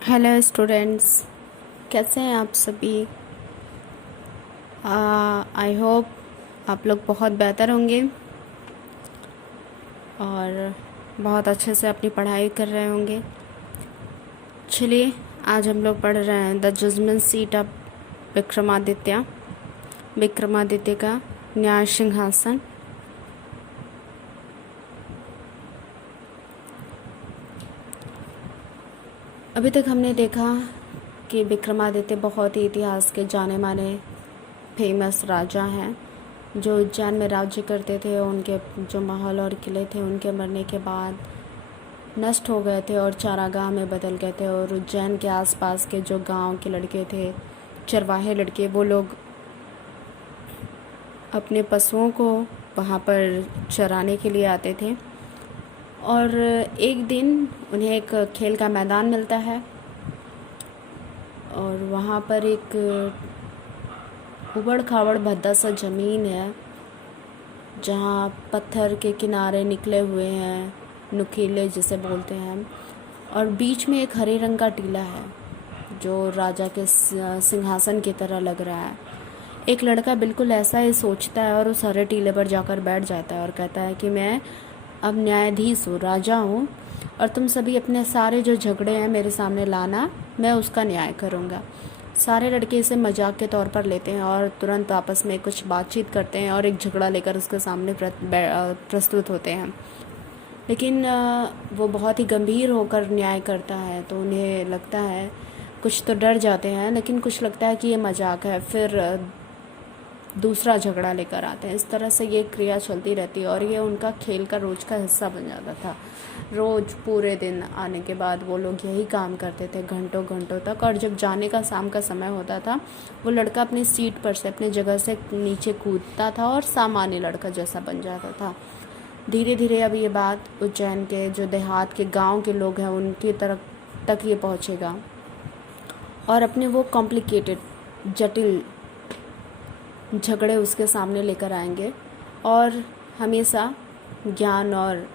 Hello students, कैसे हैं आप सभी। आई होप आप लोग बहुत बेहतर होंगे और बहुत अच्छे से अपनी पढ़ाई कर रहे होंगे। चलिए, आज हम लोग पढ़ रहे हैं the judgement seat of Vikramaditya, Vikramaditya का न्याय सिंहासन। अभी तक हमने देखा कि विक्रमादित्य बहुत ही इतिहास के जाने माने फेमस राजा हैं जो उज्जैन में राज्य करते थे। उनके जो महल और किले थे उनके मरने के बाद नष्ट हो गए थे और चारागाह में बदल गए थे। और उज्जैन के आसपास के जो गांव के लड़के थे, चरवाहे लड़के, वो लोग अपने पशुओं को वहाँ पर चराने के लिए आते थे। और एक दिन उन्हें एक खेल का मैदान मिलता है और वहाँ पर एक उबड़ खाबड़ भद्दा सा ज़मीन है जहाँ पत्थर के किनारे निकले हुए हैं, नुकीले जिसे बोलते हैं, और बीच में एक हरे रंग का टीला है जो राजा के सिंहासन की तरह लग रहा है। एक लड़का बिल्कुल ऐसा ही सोचता है और उस हरे टीले पर जाकर बैठ जाता है और कहता है कि मैं अब न्यायाधीश हूँ, राजा हूँ, और तुम सभी अपने सारे जो झगड़े हैं मेरे सामने लाना, मैं उसका न्याय करूँगा। सारे लड़के इसे मजाक के तौर पर लेते हैं और तुरंत आपस में कुछ बातचीत करते हैं और एक झगड़ा लेकर उसके सामने प्रस्तुत होते हैं। लेकिन वो बहुत ही गंभीर होकर न्याय करता है, तो उन्हें लगता है, कुछ तो डर जाते हैं लेकिन कुछ लगता है कि ये मजाक है। फिर दूसरा झगड़ा लेकर आते हैं। इस तरह से ये क्रिया चलती रहती है और ये उनका खेल का रोज का हिस्सा बन जाता था। रोज पूरे दिन आने के बाद वो लोग यही काम करते थे घंटों घंटों तक। और जब जाने का शाम का समय होता था, वो लड़का अपनी सीट पर से, अपनी जगह से नीचे कूदता था और सामान्य लड़का जैसा बन जाता था। धीरे धीरे अब ये बात उज्जैन के जो देहात के गाँव के लोग हैं उनकी तरफ तक ये पहुँचेगा और अपने वो कॉम्प्लिकेटेड, जटिल झगड़े उसके सामने लेकर आएंगे और हमेशा ज्ञान और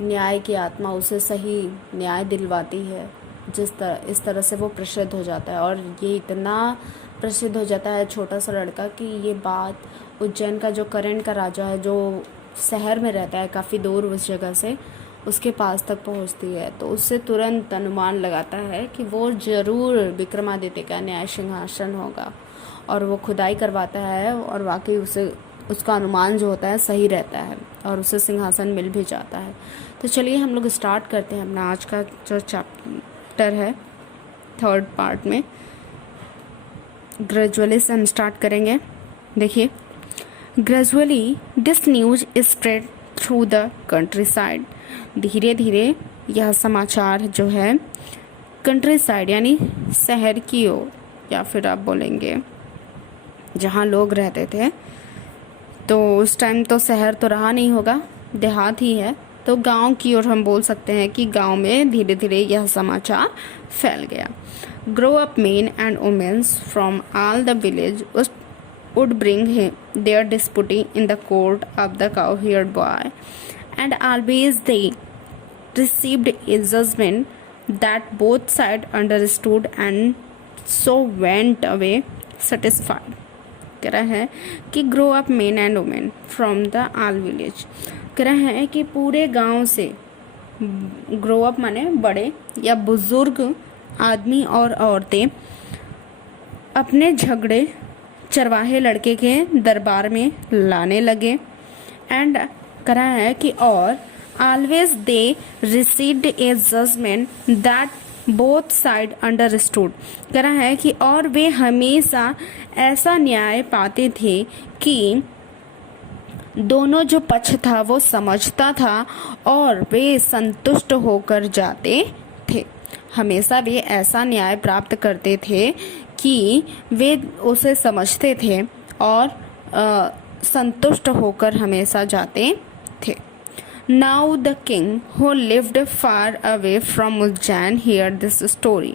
न्याय की आत्मा उसे सही न्याय दिलवाती है। इस तरह से वो प्रसिद्ध हो जाता है और ये इतना प्रसिद्ध हो जाता है छोटा सा लड़का कि ये बात उज्जैन का जो करंट का राजा है, जो शहर में रहता है काफ़ी दूर उस जगह से, उसके पास तक पहुंचती है। तो उससे तुरंत अनुमान लगाता है कि वो ज़रूर विक्रमादित्य का न्याय सिंहासन होगा और वो खुदाई करवाता है और वाकई उसे उसका अनुमान जो होता है सही रहता है और उसे सिंहासन मिल भी जाता है। तो चलिए हम लोग स्टार्ट करते हैं अपना आज का जो चैप्टर है, थर्ड पार्ट में। ग्रेजुअली से हम स्टार्ट करेंगे। देखिए, gradually this news spread through the country side. धीरे धीरे यह समाचार जो है कंट्री साइड यानी शहर की ओर, या फिर आप बोलेंगे जहाँ लोग रहते थे, तो उस टाइम तो शहर तो रहा नहीं होगा, देहात ही है, तो गांव की ओर हम बोल सकते हैं कि गांव में धीरे धीरे यह समाचार फैल गया। Grow up men and womens from all the village would bring him their disputing in the court of the cow-haired boy, and always they received a judgment that both sides understood and so went away satisfied। कह रहा है कि grow up men and women from the all village. कह रहा है कि पूरे गांव से, ग्रो अप माने बड़े या बुजुर्ग आदमी और औरतें अपने झगड़े चरवाहे लड़के के दरबार में लाने लगे। एंड करा है कि और always they received a judgement that both side understood. करा है कि और वे हमेशा ऐसा न्याय पाते थे कि दोनों जो पक्ष था वो समझता था और वे संतुष्ट होकर जाते थे। हमेशा वे ऐसा न्याय प्राप्त करते थे कि वे उसे समझते थे और संतुष्ट होकर हमेशा जाते थे। Now the king who lived far away from Ujjain here this story.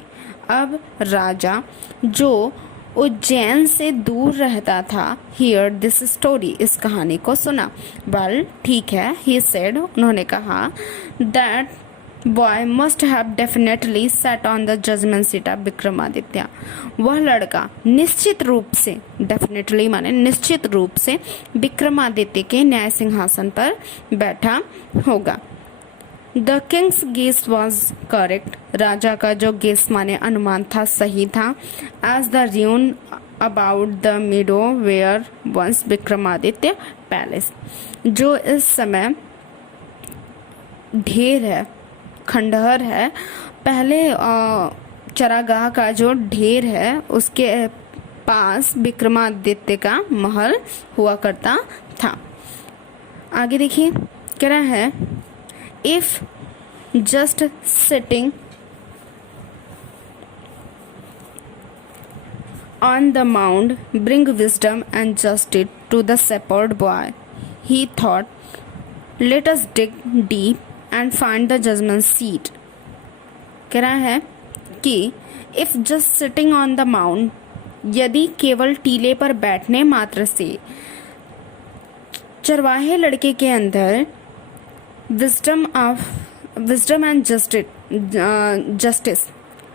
अब राजा जो उज्जैन से दूर रहता था, हियर दिस स्टोरी, इस कहानी को सुना। वेल, ठीक है, ही सेड, उन्होंने कहा, that boy must have definitely set on the judgement seat of Vikramaditya. वह लड़का निश्चित रूप से, डेफिनेटली माने निश्चित रूप से, विक्रमादित्य के न्याय सिंहासन पर बैठा होगा। The king's guess was correct. राजा का जो गेस माने अनुमान था सही था। As the rune about the meadow where once Vikramaditya palace. जो इस समय ढेर है, खंडहर है, पहले चरागाह का जो ढेर है उसके पास विक्रमादित्य का महल हुआ करता था। आगे देखिए, कह रहा है if just sitting on the mound bring wisdom and justice to the shepherd boy. He thought, let us dig deep and find the judgment seat. कह रहा है कि if just sitting on the mound, यदि केवल टीले पर बैठने मात्र से चरवाहे लड़के के अंदर विजडम एंड जस्टिस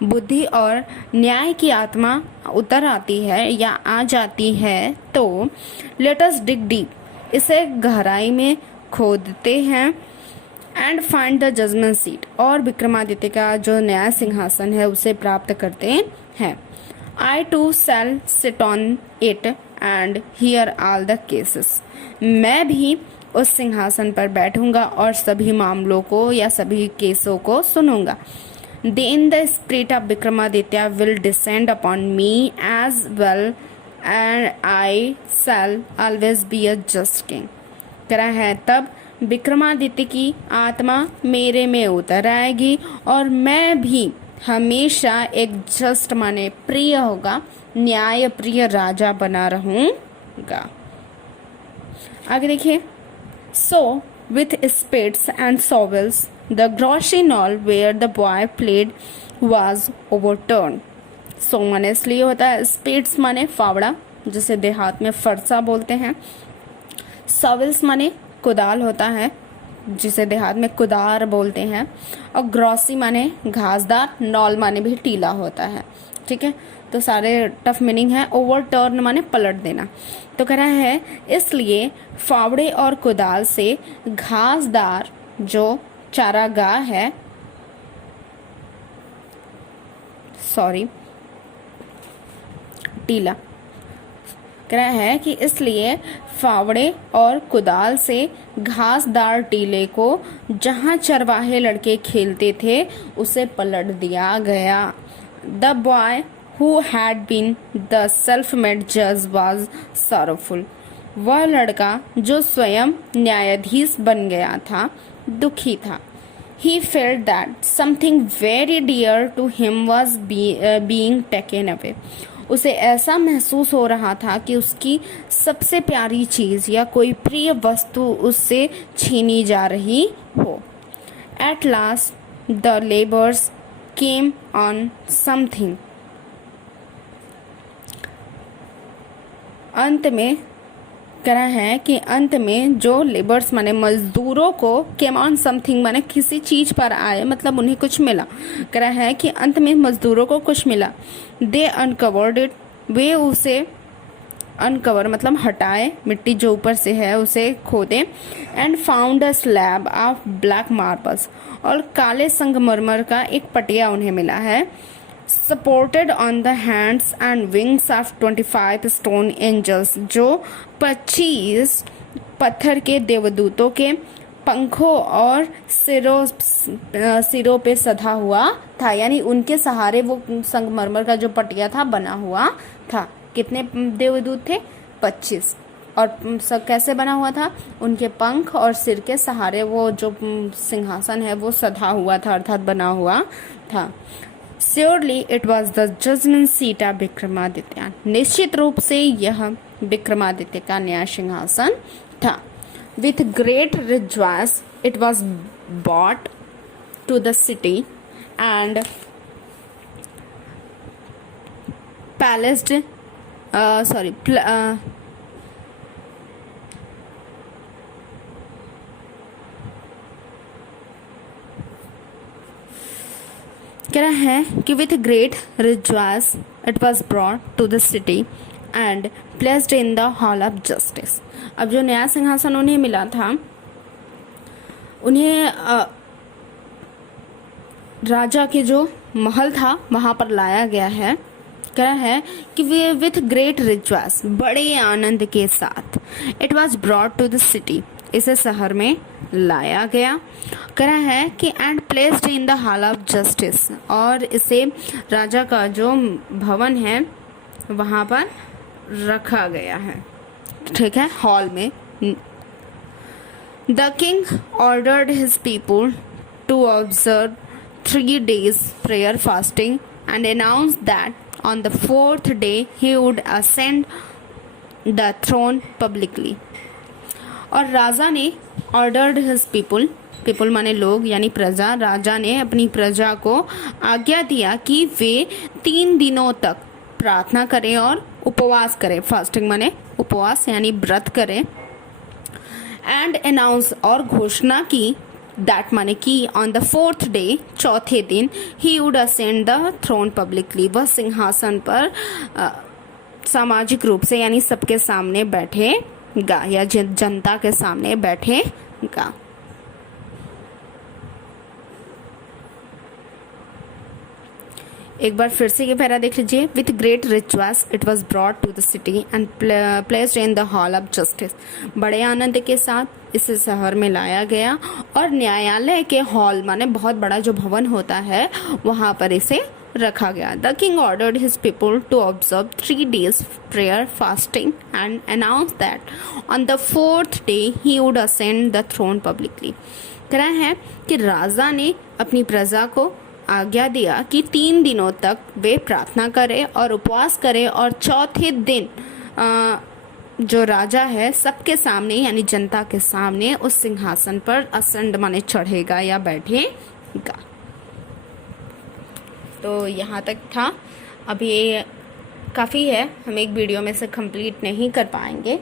बुद्धि और न्याय की आत्मा उतर आती है या आ जाती है तो लेट अस डिग डीप, इसे गहराई में खोदते हैं, and find the judgement seat, और विक्रमादित्य का जो न्याय सिंहासन है उसे प्राप्त करते हैं। I too shall sit on it and hear all the cases. मैं भी उस सिंहासन पर बैठूंगा और सभी मामलों को या सभी केसों को सुनूंगा। Then the spirit of Vikramaditya will descend upon me as well, and I shall always be a just king. कह रहा है तब विक्रमादित्य की आत्मा मेरे में उतर आएगी और मैं भी हमेशा एक जस्ट माने प्रिय होगा, न्याय प्रिय राजा बना रहूंगा। आगे देखिए, so with spades and shovels the grassy knoll where the boy played was overturned. So माने इसलिए होता है, spades माने फावड़ा जिसे देहात में फरसा बोलते हैं, shovels माने कुदाल होता है जिसे देहात में कुदार बोलते हैं, और ग्रॉसी माने घासदार, नॉल माने भी टीला होता है। ठीक है, तो सारे टफ मीनिंग है। ओवरटर्न माने पलट देना। तो कह रहा है इसलिए फावड़े और कुदाल से घासदार जो चारागाह है, टीला, कह रहा है कि इसलिए फावड़े और कुदाल से घासदार टीले को जहां चरवाहे लड़के खेलते थे उसे पलट दिया गया। The boy who had been the self-made judge was sorrowful. वह लड़का जो स्वयं न्यायाधीश बन गया था दुखी था। He felt that something very dear to him was being taken away. उसे ऐसा महसूस हो रहा था कि उसकी सबसे प्यारी चीज या कोई प्रिय वस्तु उससे छीनी जा रही हो। At last the laborers came on something. अंत में कह रहा है कि अंत में जो लेबर्स माने मजदूरों को केम ऑन समथिंग माने किसी चीज पर आए, मतलब उन्हें कुछ मिला। कह रहा है कि अंत में मजदूरों को कुछ मिला। दे अनकवर्ड इट, वे उसे अनकवर मतलब हटाए, मिट्टी जो ऊपर से है उसे खोदे, and found a slab of black marbles, और काले संगमरमर का एक पटिया उन्हें मिला है। Supported on the hands and wings of 25 stone angels, जो 25 पत्थर के देवदूतों के पंखों और सिरों पे सधा हुआ था, यानी उनके सहारे वो संगमरमर का जो पटिया था बना हुआ था। कितने देवदूत थे? 25। और सब कैसे बना हुआ था? उनके पंख और सिर के सहारे वो जो सिंहासन है वो सधा हुआ था, अर्थात बना हुआ था। Surely it was the judgment seat of Vikramaditya, निश्चित रूप से यह विक्रमादित्य का न्याय सिंहासन था। With great rejoice it was brought to the city and placed कह रहा है कि with great rituals it was brought to the city and placed in the hall of justice. अब जो नया सिंहासन उन्हें मिला था, उन्हें राजा के जो महल था वहाँ पर लाया गया है। कह रहा है कि वे विथ ग्रेट रिचुअल्स, बड़े आनंद के साथ, it was brought to the city, इसे शहर में लाया गया। कह रहा है कि and placed in the hall of justice, और इसे राजा का जो भवन है वहाँ पर रखा गया है। ठीक है, हॉल में। The king ordered his people to observe 3 days prayer fasting and announced that on the 4th day he would ascend the throne publicly। और राजा ने ऑर्डर्ड हिज पीपल माने लोग यानी प्रजा, राजा ने अपनी प्रजा को आज्ञा दिया कि वे 3 दिनों तक प्रार्थना करें और उपवास करें। फास्टिंग माने उपवास यानी व्रत करें। एंड अनाउंस, और घोषणा की, दैट माने कि ऑन द 4th day, चौथे दिन, he would ascend the throne publicly, वह सिंहासन पर सामाजिक रूप से यानी सबके सामने बैठेगा या जनता के सामने बैठेगा। एक बार फिर से ये पैरा देख लीजिए। With great rituals it was brought to the city and placed in the hall of justice, बड़े आनंद के साथ इसे शहर में लाया गया और न्यायालय के हॉल माने बहुत बड़ा जो भवन होता है वहाँ पर इसे रखा गया। The king ordered his people to observe 3 days prayer fasting and announced that on the 4th day he would ascend the throne publicly। कह रहा है कि राजा ने अपनी प्रजा को आज्ञा दिया कि 3 दिनों तक वे प्रार्थना करें और उपवास करें और चौथे दिन जो राजा है सबके सामने यानी जनता के सामने उस सिंहासन पर असंड माने चढ़ेगा या बैठेगा। तो यहाँ तक था। अब ये काफ़ी है, हम एक वीडियो में से कंप्लीट नहीं कर पाएंगे,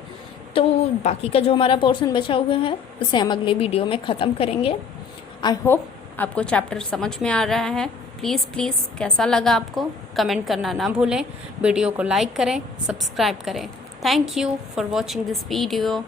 तो बाकी का जो हमारा पोर्शन बचा हुआ है उसे हम अगले वीडियो में ख़त्म करेंगे। आई होप आपको चैप्टर समझ में आ रहा है। प्लीज़ कैसा लगा आपको कमेंट करना ना भूलें। वीडियो को लाइक करें, सब्सक्राइब करें। Thank you for watching this video.